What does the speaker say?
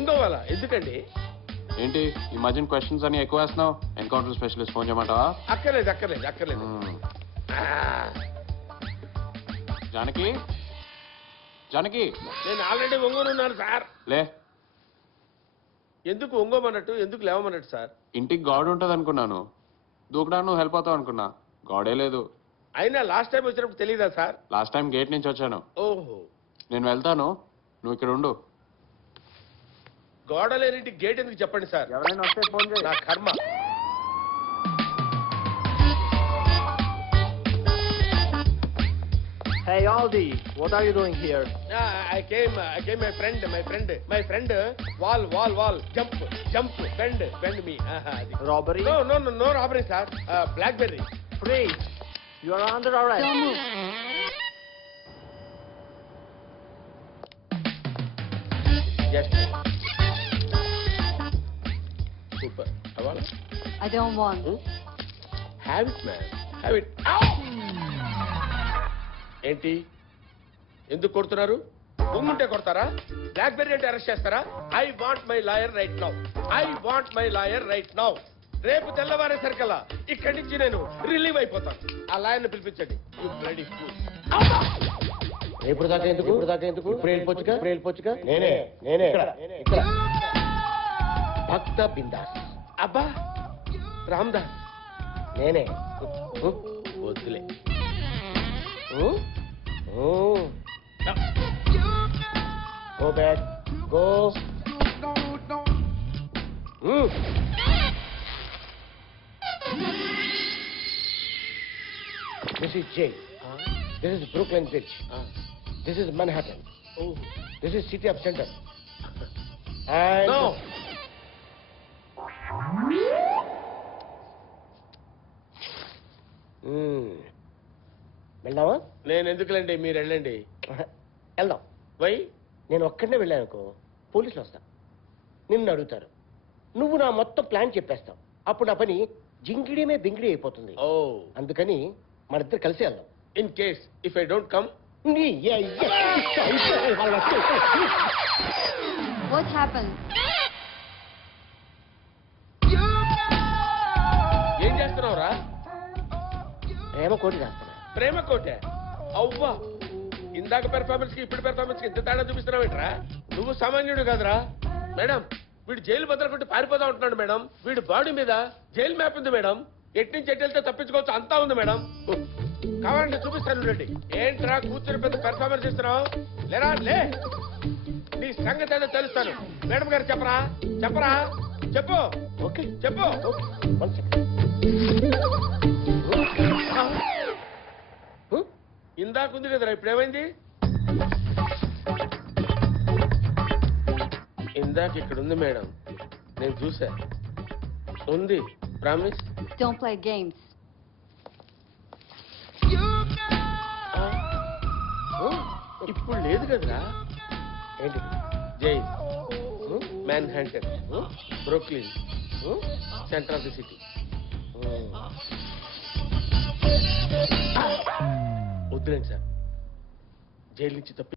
ఒంగోవాలా ఎందుకండి? ఏంటి ఈ మధ్యన క్వశ్చన్స్ అని ఎక్కువ వేస్తున్నావు? ఎన్కౌంటర్ స్పెషలిస్ట్ ఫోన్ చేయమంటావా? అక్కర్లేదు అక్కర్లేదు అక్కర్లేదు. జానకి జానకి, నేను ఆల్రెడీ ఒంగోనున్నాను సార్. లే. ఎందుకు ఒంగోమన్నట్టు, ఎందుకు లేవమన్నట్టు సార్? ఇంటికి గాడ్ ఉంటుంది అనుకున్నాను, దూకడానికి నువ్వు హెల్ప్ అవుతావు అనుకున్నా. గాడే లేదు. అయినా లాస్ట్ టైం వచ్చినప్పుడు తెలీదా సార్? లాస్ట్ టైం గేట్ నుంచి వచ్చాను. ఓహో. నేను వెళ్తాను, నువ్వు ఇక్కడ ఉండు. గోడ లేనింటి గేట్ ఎందుకు చెప్పండి సార్? ఎవరైనా వస్తే ఫోన్ చేయి. నా కర్మ. Hey Aldi, what are you doing here? I came my friend wall jump bend me. Robbery? No robbery sir. Blackberry. Freeze! You are under arrest. Don't move. Yes. Super. Avala? I don't want. Have it man. Have it. Ow! ఏంటి ఎందుకు కొడుతున్నారు? బొమ్ముంటే కొడతారా? Blackberry అంటే arrest చేస్తారా? I want my lawyer right now. రేపు తెల్లవారే సరికల్లా ఇక్కడి నుంచి నేను రిలీవ్ అయిపోతాను. ఆ లాయర్ని పిలిపించండి. ఇప్పుడు దాకా ఎందుకు ఇప్పుడు వెళ్ళిపోవచ్చుగా నేనే ఇక్కడ భక్త బిందాస్. అబ్బా రామ్దాస్ నేనే. వద్దులే. Go back. Go. This is jail. This is Brooklyn Bridge. This is Manhattan. Oh. This is City of Center. And No. వెళ్దామా? నేను ఎందుకులేండి, మీరు వెళ్ళండి. వెళ్దాం. వై? నేను ఒక్కడనే వెళ్ళానుకో పోలీసులు వస్తా, నిన్ను అడుగుతారు, నువ్వు నా మొత్తం ప్లాన్ చెప్పేస్తావు. అప్పుడు నా పని జింగిడిమే బింగిడి అయిపోతుంది. ఓ, అందుకని మన ఇద్దరు కలిసి వెళ్దాం. In case if I don't come. What happened? ఏం చేస్తున్నావురా? ప్రేమ కోటి రాస్తున్నా. ప్రేమ కోటే? అవ్వా, ఇందాక పెర్ఫార్మెన్స్ కి ఇప్పుడు పెర్ఫార్మెన్స్ కి ఇంత తేడా చూపిస్తున్నావేంట్రా? నువ్వు సామాన్యుడు కాదురా. మేడం, వీడు జైలు బద్దలుకుంటే పారిపోతా ఉంటున్నాడు మేడం. వీడు బాడీ మీద జైలు మ్యాప్ ఉంది మేడం. ఎట్నుంచి ఎట్టెళ్తే తప్పించుకోవచ్చు అంతా ఉంది మేడం. కావాలంటే చూపిస్తాను రండి. ఏంట్రా కూర్చుని పెద్ద పెర్ఫార్మెన్స్ ఇస్తున్నావు? లేరా లే, నీ సంగతి ఏదో తెలుస్తాను. మేడం గారు చెప్పరా చెప్పు. ఓకే చెప్పు. ఇందాకుంది కదరా, ఇప్పుడు ఏమైంది? ఇందాక ఇక్కడ ఉంది మేడం, నేను చూసా. ఉంది, ప్రామిస్. Don't play games. ఇప్పుడు లేదు కదరా. ఏంటి? Jail, Manhattan, Brooklyn, center of the city. వద్దులేండి సార్, జైలు నుంచి తప్పి